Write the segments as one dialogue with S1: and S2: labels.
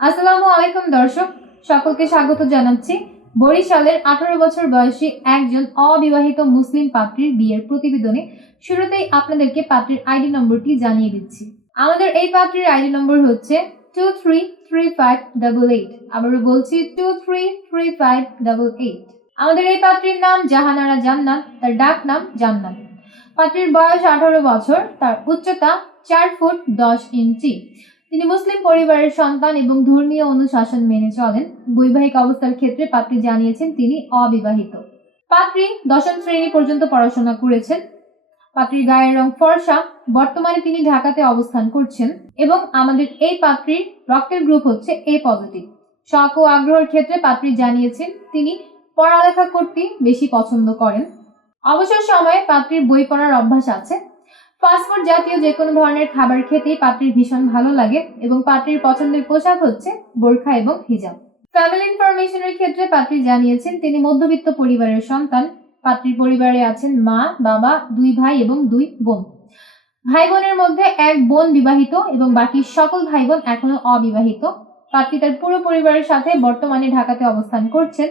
S1: আসসালামু আলাইকুম দর্শক, সকলকে স্বাগত জানাচ্ছি। বরিশালের আঠারো বছর বয়সী একজন অবিবাহিত মুসলিম পাত্রীর বিয়ের প্রতিবেদনে শুরুতেই আপনাদেরকে পাত্রীর আইডি নম্বরটি জানিয়ে দিচ্ছি। আমাদের এই পাত্রীর আইডি নম্বর হচ্ছে two three three five double eight আবারও বলছি two three three five double eight আমাদের এই পাত্রীর নাম জাহানারা জান্নাত, তার ডাক নাম জান্নাত। পাত্রীর বয়স আঠারো বছর, তার উচ্চতা চার ফুট দশ ইঞ্চি। তিনি মুসলিম পরিবারের সন্তান এবং ধর্মীয় অনুশাসন মেনে চলেন। বৈবাহিক অবস্থার ক্ষেত্রে পাত্রী জানিয়েছেন তিনি অবিবাহিত। পাত্রী দশম শ্রেণি পর্যন্ত পড়াশোনা করেছেন। পাত্রীর গায়ের রং ফর্সা। বর্তমানে তিনি ঢাকাতে অবস্থান করছেন এবং আমাদের এই পাত্রীর রক্তের গ্রুপ হচ্ছে এ পজিটিভ। শখ ও আগ্রহের ক্ষেত্রে পাত্রী জানিয়েছেন তিনি পড়ালেখা করতে বেশি পছন্দ করেন। অবসর সময়ে পাত্রীর বই পড়ার অভ্যাস আছে। ফাস্টফুড জাতীয় যে কোনো ধরনের খাবার খেতেই পাত্রীর ভীষণ ভালো লাগে এবং পাত্রীর পছন্দের পোশাক হচ্ছে বোরখা এবং হিজাব। ফ্যামিলি ইনফরমেশনের ক্ষেত্রে পাত্রী জানিয়েছেন তিনি মধ্যবিত্ত পরিবারের সন্তান। পাত্রীর পরিবারে আছেন মা, বাবা, দুই ভাই এবং দুই বোন। ভাই বোনের মধ্যে এক বোন বিবাহিত এবং বাকি সকল ভাই বোন এখনও অবিবাহিত। পাত্রী তার পুরো পরিবারের সাথে বর্তমানে ঢাকাতে অবস্থান করছেন।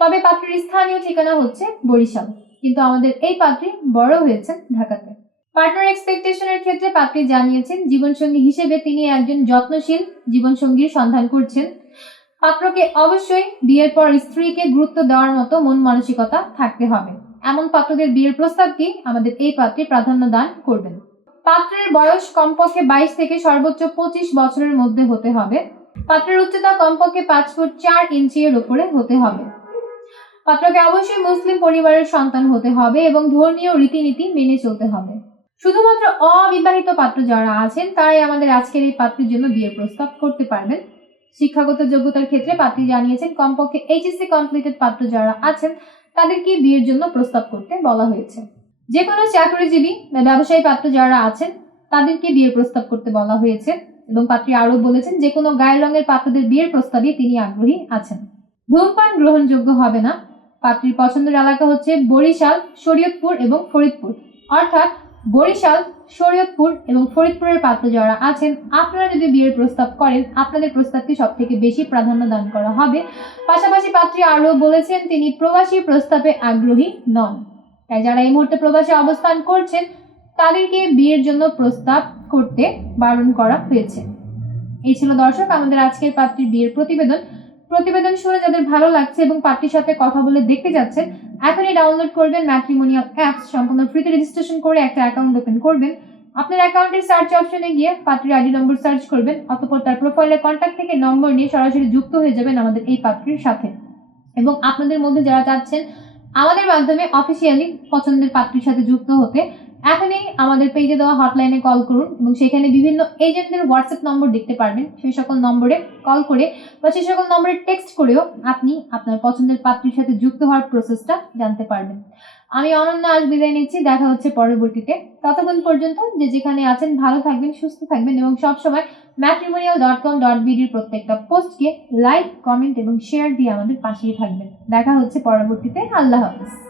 S1: তবে পাত্রীর স্থানীয় ঠিকানা হচ্ছে বরিশাল। কিন্তু আমাদের এই পাত্রী বড় হয়েছেন ঢাকাতে। পার্টনার এক্সপেকটেশনের ক্ষেত্রে পাত্রী জানিয়েছেন, জীবনসঙ্গী হিসেবে তিনি একজন যত্নশীল জীবনসঙ্গীর সন্ধান করছেন। পাত্রকে অবশ্যই বিয়ের পর স্ত্রীকে গুরুত্ব দেওয়ার মতো মন মানসিকতা থাকতে হবে। এমন পাত্রদের বিয়ের প্রস্তাবকে আমাদের এই পাত্রী প্রাধান্য দান করবেন। পাত্রের বয়স কমপক্ষে বাইশ থেকে সর্বোচ্চ পঁচিশ বছরের মধ্যে হতে হবে। পাত্রের উচ্চতা কমপক্ষে পাঁচ ফুট চার ইঞ্চি এর উপরে হতে হবে। পাত্রকে অবশ্যই মুসলিম পরিবারের সন্তান হতে হবে এবং ধর্মীয় রীতিনীতি মেনে চলতে হবে। শুধুমাত্র অবিবাহিত পাত্র যারা আছেন, তারাই আমাদের আজকের এই পাত্রের জন্য বিয়ের প্রস্তাব করতে পারবেন। শিক্ষাগত যোগ্যতার ক্ষেত্রে পাত্রী জানিয়েছেন, কমপক্ষে এইচএসসি কমপ্লিটেড পাত্র যারা আছেন তাদেরকে বিয়ের জন্য প্রস্তাব করতে বলা হয়েছে। যে কোনো চাকরিজীবী বা ব্যবসায়ী পাত্র যারা আছেন, তাদেরকে বিয়ের প্রস্তাব করতে বলা হয়েছে এবং পাত্রী আরও বলেছেন যে কোনো গায়ের রঙের পাত্রদের বিয়ের প্রস্তাবে তিনি আগ্রহী আছেন। ধূমপান গ্রহণযোগ্য হবে না। পাত্রীর পছন্দের এলাকা হচ্ছে বরিশাল, শরীয়তপুর এবং ফরিদপুর। অর্থাৎ বরিশাল, শরীয়তপুর এবং ফরিদপুরের পাত্র যারা আছেন, আপনারা যদি বিয়ের প্রস্তাব করেন, আপনাদের প্রস্তাবকে সব থেকে বেশি প্রাধান্য দান করা হবে। পাশাপাশি পাত্রী আরও বলেছেন, তিনি প্রবাসী প্রস্তাবে আগ্রহী নন। তাই যারা এই মুহূর্তে প্রবাসে অবস্থান করছেন, তাদেরকে বিয়ের জন্য প্রস্তাব করতে বারণ করা হয়েছে। এই ছিল দর্শক, আমাদের আজকের পাত্রীর বিয়ের প্রতিবেদন। প্রতিবেদন শুনে যাদের ভালো লাগছে এবং পার্টির সাথে কথা বলে দেখতে যাচ্ছেন এখনই ডাউনলোড করবেন ম্যাট্রিমোনিয়াল অ্যাপস সম্পূর্ণ ফ্রিতে রেজিস্ট্রেশন করে একটা অ্যাকাউন্ট ওপেন করবেন। আপনার অ্যাকাউন্টের সার্চ অপশনে গিয়ে পাত্রীর আইডি নম্বর সার্চ করবেন, অতপর তার প্রোফাইলে কন্ট্যাক্ট থেকে নম্বর নিয়ে সরাসরি যুক্ত হয়ে যাবেন আমাদের এই পাত্রীর সাথে। এবং আপনাদের মধ্যে যারা চাচ্ছেন আমাদের মাধ্যমে অফিসিয়ালি পছন্দের পাত্রীর সাথে যুক্ত হতে এখনই আমাদের পেজে দেওয়া হটলাইনে কল করুন এবং সেখানে বিভিন্ন এজেন্টদের হোয়াটসঅ্যাপ নম্বর দেখতে পারবেন। সেই সকল নম্বরে কল করে বা সেই সকল নম্বরে টেক্সট করেও আপনি আপনার পছন্দের পাত্রীর সাথে যুক্ত হওয়ার প্রসেসটা জানতে পারবেন। আমি অনন্য আজ বিদায় নিচ্ছি। দেখা হচ্ছে পরবর্তীতে। ততক্ষণ পর্যন্ত যে যেখানে আছেন ভালো থাকবেন, সুস্থ থাকবেন এবং সবসময় ম্যাট্রিমোনিয়াল ডট কম ডট বিডির প্রত্যেকটা পোস্টকে লাইক কমেন্ট এবং শেয়ার দিয়ে আমাদের পাশেই থাকবেন। দেখা হচ্ছে পরবর্তীতে। আল্লাহ হাফিজ।